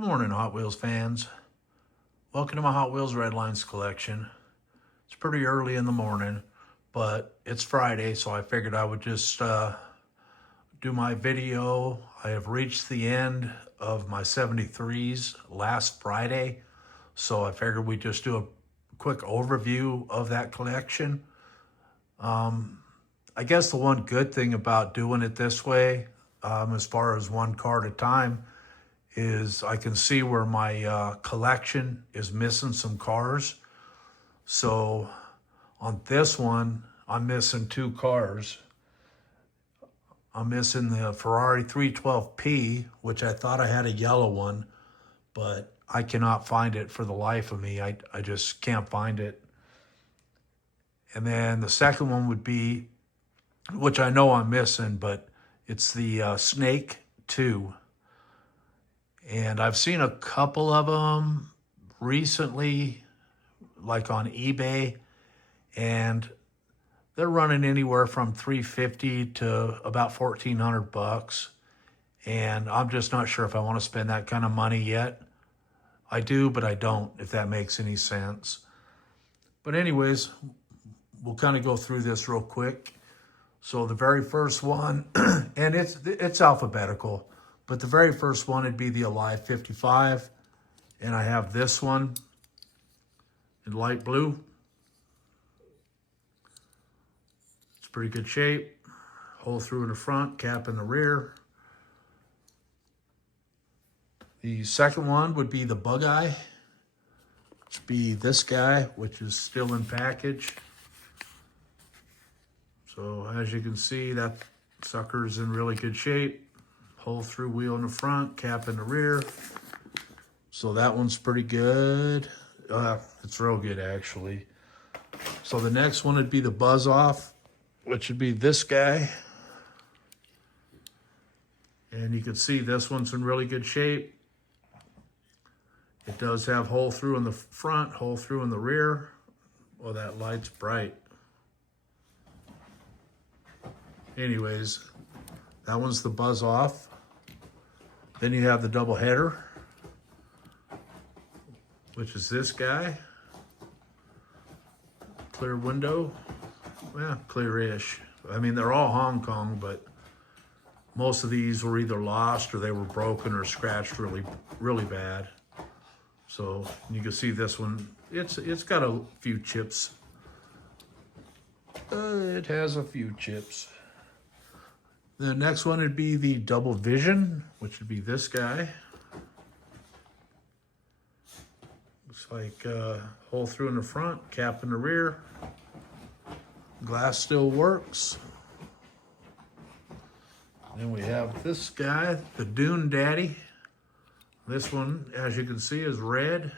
Good morning, Hot Wheels fans. Welcome to my Hot Wheels Redlines collection. It's pretty early in the morning, but it's Friday, so I figured I would just do my video. I have reached the end of my 73s last Friday, so I figured we'd just do a quick overview of that collection. I guess the one good thing about doing it this way, as far as one car at a time, is I can see where my collection is missing some cars. So on this one, I'm missing two cars. I'm missing the Ferrari 312P, which I thought I had a yellow one, but I cannot find it for the life of me. I just can't find it. And then the second one would be, which I know I'm missing, but it's the Snake 2. And I've seen a couple of them recently, like on eBay, and they're running anywhere from $350 to about $1,400. And I'm just not sure if I want to spend that kind of money yet. I do, but I don't, if that makes any sense. But anyways, we'll kind of go through this real quick. So the very first one, and it's alphabetical, but the very first one would be the Alive 55. And I have this one in light blue. It's pretty good shape. Hole through in the front, cap in the rear. The second one would be the Bug Eye. It's be this guy, which is still in package. So as you can see, that sucker's in really good shape. Hole through wheel in the front, cap in the rear. So that one's pretty good. It's real good, actually. So the next one would be the Buzz Off, which would be this guy. And you can see this one's in really good shape. It does have hole through in the front, hole through in the rear. Oh, that light's bright. Anyways, that one's the Buzz Off. Then you have the double header, which is this guy. Clear window. Well, clear-ish. I mean, they're all Hong Kong, but most of these were either lost or they were broken or scratched really, really bad. So you can see this one, it's got a few chips. It has a few chips. The next one would be the Double Vision, which would be this guy. Looks like hole through in the front, cap in the rear. Glass still works. Then we have this guy, the Dune Daddy. This one, as you can see, is red.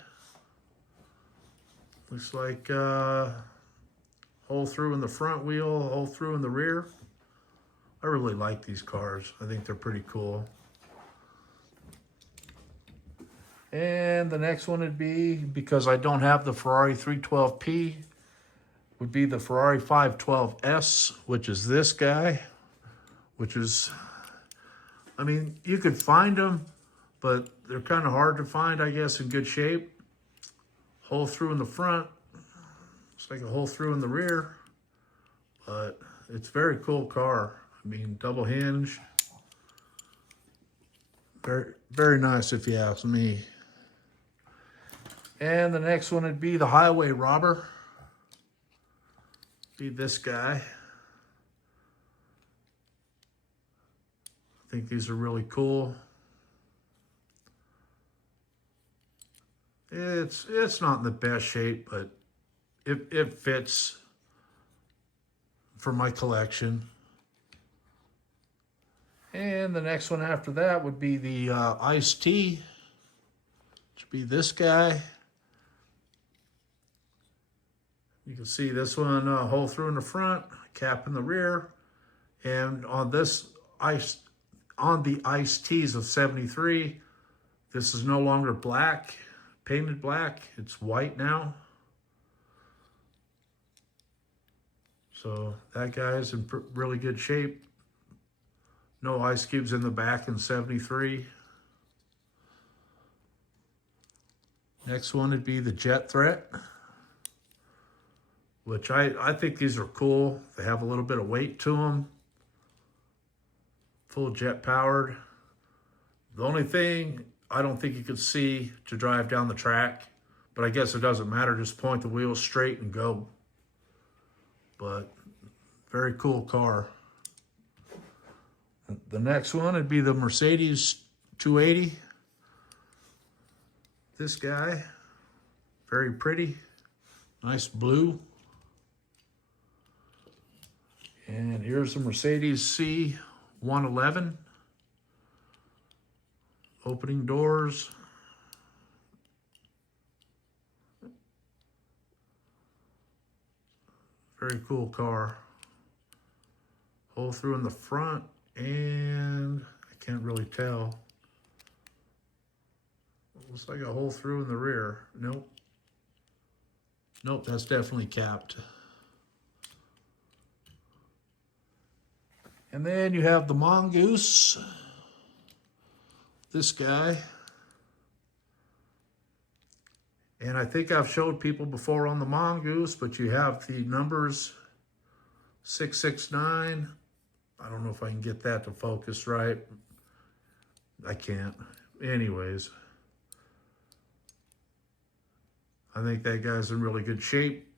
Looks like hole through in the front wheel, hole through in the rear. I really like these cars. I think they're pretty cool. And the next one would be, because I don't have the Ferrari 312P, would be the Ferrari 512S, which is this guy, which is, I mean, you could find them, but they're kind of hard to find, I guess, in good shape. Hole through in the front. Looks like a hole through in the rear, but it's a very cool car. I mean, double hinge. Very, very nice if you ask me. And the next one would be the Highway Robber. Be this guy. I think these are really cool. It's not in the best shape, but it fits for my collection. And the next one after that would be the Ice-T, which would be this guy. You can see this one, hole through in the front, cap in the rear. And on this on the Ice-Ts of 73, this is no longer black, painted black. It's white now. So that guy's in really good shape. No ice cubes in the back in 73. Next one would be the Jet Threat, which I think these are cool. They have a little bit of weight to them. Full jet powered. The only thing I don't think you could see to drive down the track, but I guess it doesn't matter. Just point the wheels straight and go. But very cool car. The next one would be the Mercedes 280. This guy, very pretty, nice blue. And here's the Mercedes C111. Opening doors. Very cool car. Hole through in the front, and I can't really tell. Looks like a hole through in the rear. Nope. Nope, that's definitely capped. And then you have the Mongoose. This guy. And I think I've showed people before on the Mongoose, but you have the numbers 669. I don't know if I can get that to focus right. I can't. Anyways. I think that guy's in really good shape,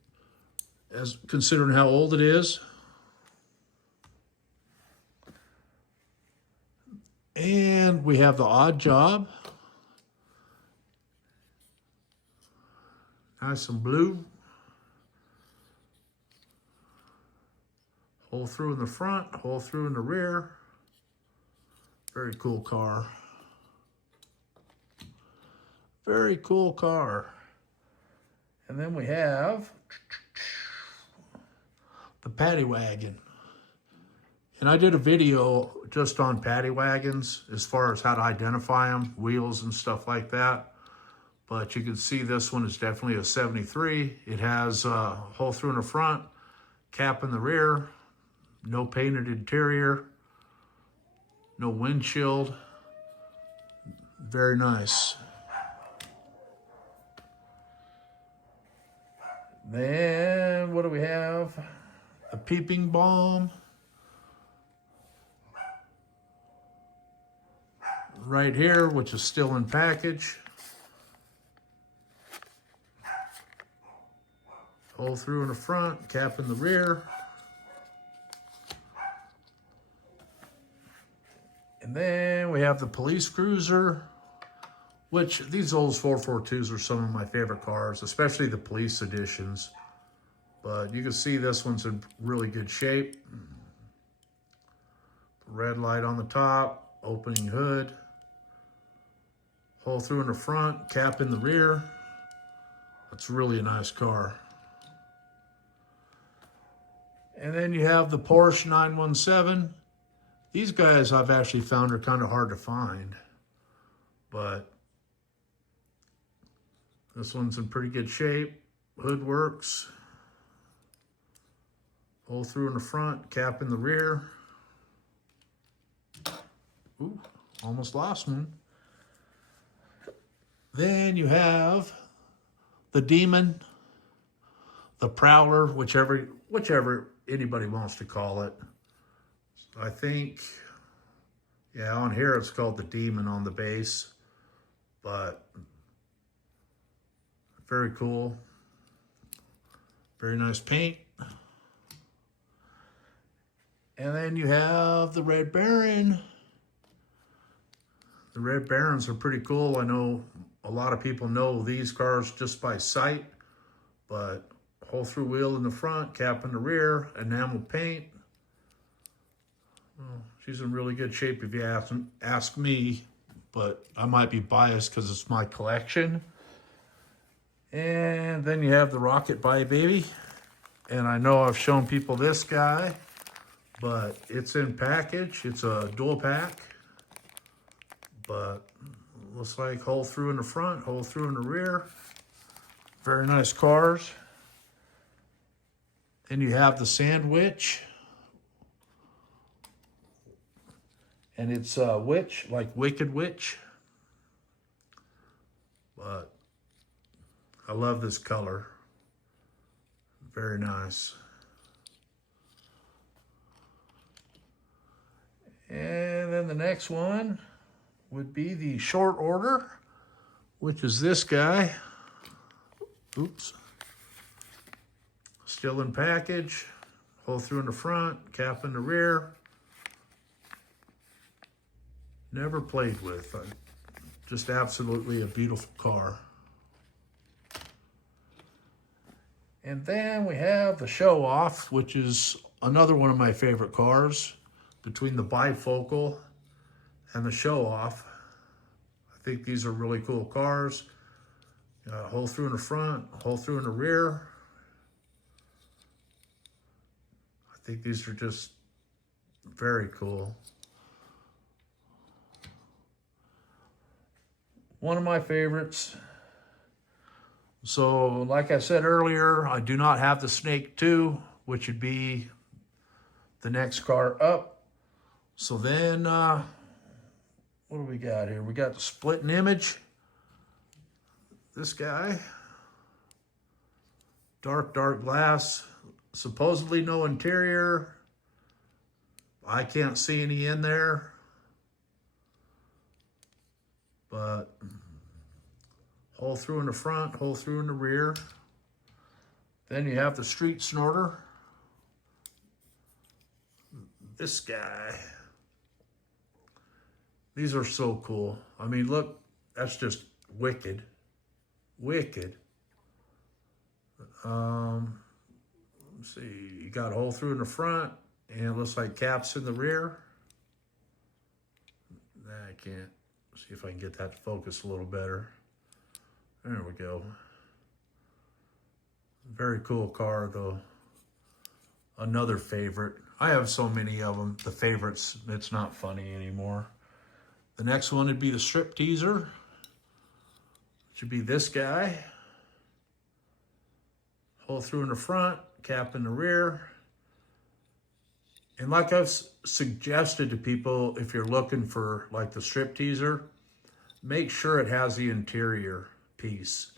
as considering how old it is. And we have the Odd Job. Nice and blue. Hole through in the front, hole through in the rear. Very cool car. Very cool car. And then we have the Paddy Wagon. And I did a video just on Paddy Wagons as far as how to identify them, wheels and stuff like that. But you can see this one is definitely a 73. It has a hole through in the front, cap in the rear, no painted interior, no windshield. Very nice. Then what do we have? A Peeping Bomb. Right here, which is still in package. Hole through in the front, cap in the rear. And then we have the Police Cruiser, which these old 442s are some of my favorite cars, especially the police editions. But you can see this one's in really good shape. Red light on the top, opening hood. Hole through in the front, cap in the rear. That's really a nice car. And then you have the Porsche 917. These guys I've actually found are kind of hard to find, but this one's in pretty good shape. Hood works. Hole through in the front, cap in the rear. Ooh, almost lost one. Then you have the Demon, the Prowler, whichever anybody wants to call it. I think, yeah, on here it's called the Demon on the base, but very cool. Very nice paint. And then you have the Red Baron. The Red Barons are pretty cool. I know a lot of people know these cars just by sight, but hole through wheel in the front, cap in the rear, enamel paint. Well, she's in really good shape if you ask me, but I might be biased because it's my collection. And then you have the Rocket Bye Baby. And I know I've shown people this guy, but it's in package. It's a dual pack, but looks like hole through in the front, hole through in the rear. Very nice cars. Then you have the Sandwich. And it's a witch, like Wicked Witch. But I love this color. Very nice. And then the next one would be the short order, which is this guy. Oops. Still in package. Hole through in the front, cap in the rear. Never played with. Just absolutely a beautiful car. And then we have the show off, which is another one of my favorite cars. Between the bifocal and the show off, I think these are really cool cars. Hole through in the front, hole through in the rear. I think these are just very cool. One of my favorites. So, like I said earlier, I do not have the Snake 2, which would be the next car up. So then, what do we got here? We got the Splitting Image. This guy. Dark glass. Supposedly no interior. I can't see any in there. But hole through in the front, hole through in the rear. Then you have the Street Snorter. This guy. These are so cool. I mean, look, that's just wicked. Wicked. Let's see, you got a hole through in the front, and it looks like caps in the rear. I can't. See if I can get that to focus a little better. There we go. Very cool car, though. Another favorite. I have so many of them. The favorites, it's not funny anymore. The next one would be the Strip Teaser. Should be this guy. Hole through in the front, cap in the rear. And like I've suggested to people, if you're looking for like the Strip Teaser, make sure it has the interior piece.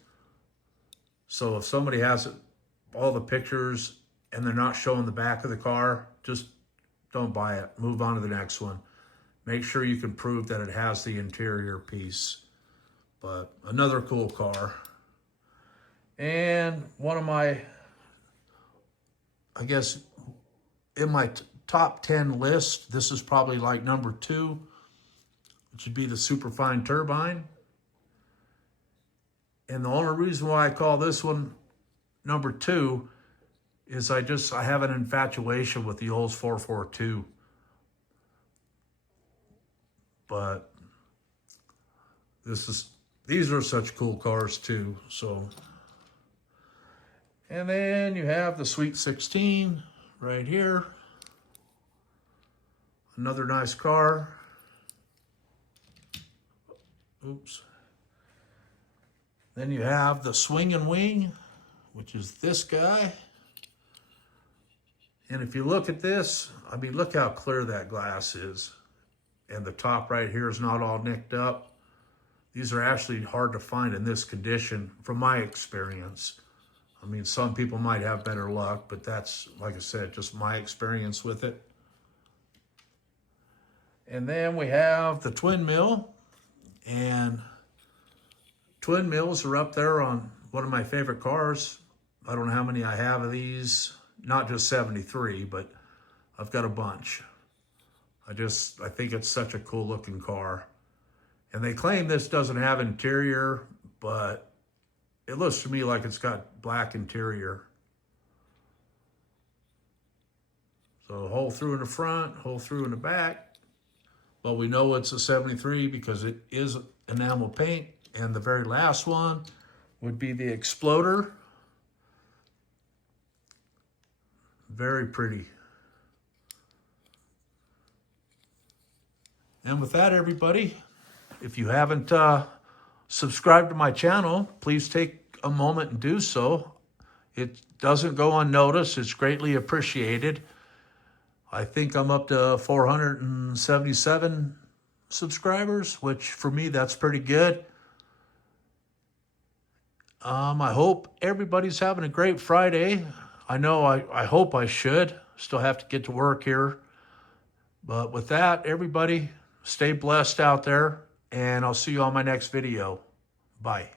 So if somebody has all the pictures and they're not showing the back of the car, just don't buy it. Move on to the next one. Make sure you can prove that it has the interior piece. But another cool car. And one of my, I guess, in my top 10 list, this is probably like number 2, which would be the Superfine Turbine. And the only reason why I call this one number 2 is I have an infatuation with the Olds 442. But these are such cool cars too. So, and then you have the Sweet 16 right here. Another nice car. Oops. Then you have the Swing and Wing, which is this guy. And if you look at this, I mean, look how clear that glass is. And the top right here is not all nicked up. These are actually hard to find in this condition from my experience. I mean, some people might have better luck, but that's, like I said, just my experience with it. And then we have the Twin Mill. And Twin Mills are up there on one of my favorite cars. I don't know how many I have of these. Not just 73, but I've got a bunch. I think it's such a cool looking car. And they claim this doesn't have interior, but it looks to me like it's got black interior. So hole through in the front, hole through in the back. Well, we know it's a 73 because it is enamel paint. And the very last one would be the Exploder. Very pretty. And with that, everybody, if you haven't subscribed to my channel, please take a moment and do so. It doesn't go unnoticed. It's greatly appreciated. I think I'm up to 477 subscribers, which for me, that's pretty good. I hope everybody's having a great Friday. I know I hope I should. Still have to get to work here. But with that, everybody, stay blessed out there, and I'll see you on my next video. Bye.